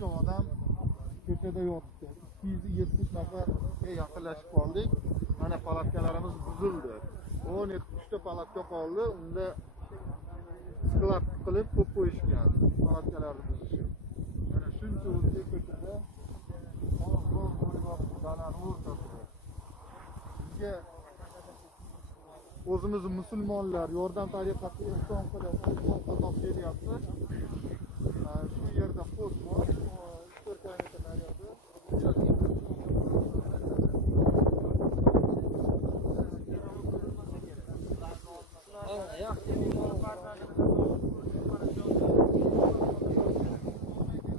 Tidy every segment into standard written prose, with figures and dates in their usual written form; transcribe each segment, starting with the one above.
necha odam ko'chada yotibdi. 270 nafarga yaqinlashib qoldik. Mana palatkalarimiz buzildi. 13 ta palatka qoldi. Unda sklad qilib qo'yib qo'yishgan. Palatkalarni buzishi. Mana shuncha o'zbek ko'chada bizga o'zimiz musulmonlar yordam tariqasida ehson qilib qatoq kelyapti. Shu yerda post bor, 4 kilometr naryoqda.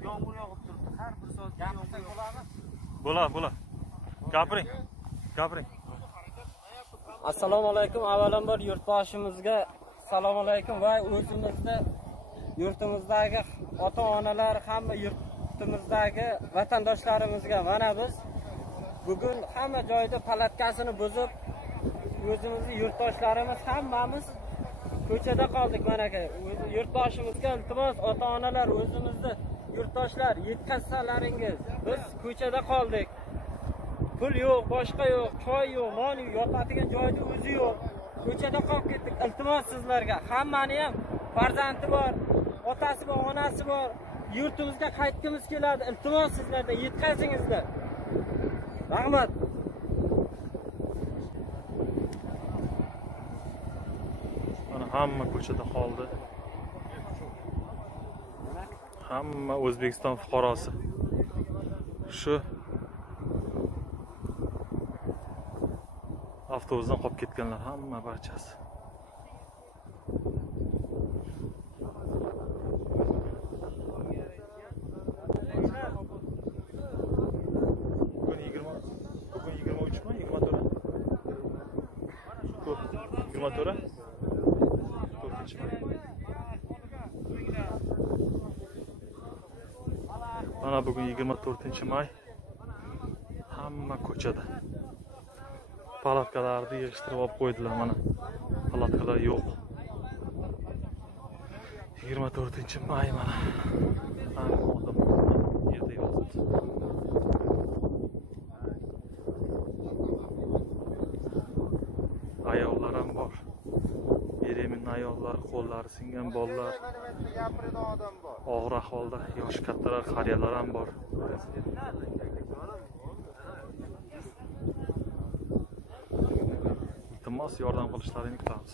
Yomg'ir yog'ib turibdi. Har bir soat gapirsak bo'ladimi? Bo'la. Gapiring. Assalomu alaykum. Avvalambor yurtboshimizga assalomu alaykum va o'zimizda yurtimizdagi ota-onalar hamma yurtimizdagi vatandoshlarimizga mana biz bugun hamma joyda palatkasini buzib o'zimizning yurtdoshlarimiz hammamiz ko'chada qoldik. Mana aka yurtboshimizga iltimos ota-onalar o'zimizni yurtdoshlar yetkazsalaringiz, biz ko'chada qoldik. Pul yo'q, boshqa yo'q, choy yo'q, non yo'q, yotadigan joyda o'zi yo'q. Ko'chada qolib ketdik. Iltimos sizlarga, hammani ham farzandi bor, otasi bor, onasi bor. Yurtimizga qaytgimiz keladi. Iltimos sizlardan yetkazingizlar. Rahmat. Mana hamma ko'chada qoldi. Hamma O'zbekiston fuqarosi. Shu avtobusdan qolib ketganlar hamma barchasi. Bugun 23mi? 24. 24. 4-may. Mana bugun 24-may. Hamma ko'chada. Palatkalarni yig'ishtirib olib qo'ydilar mana. Palatkalar yo'q. 24-may mana. Hamma odam yerda yotibdi. Ayollar ham bor. Beremin ayollar, qo'llari singan bolalar. Og'ir ahvolda yosh kattalar, qariyalar ham bor. Iltimos yordam qilishlarini kutamiz.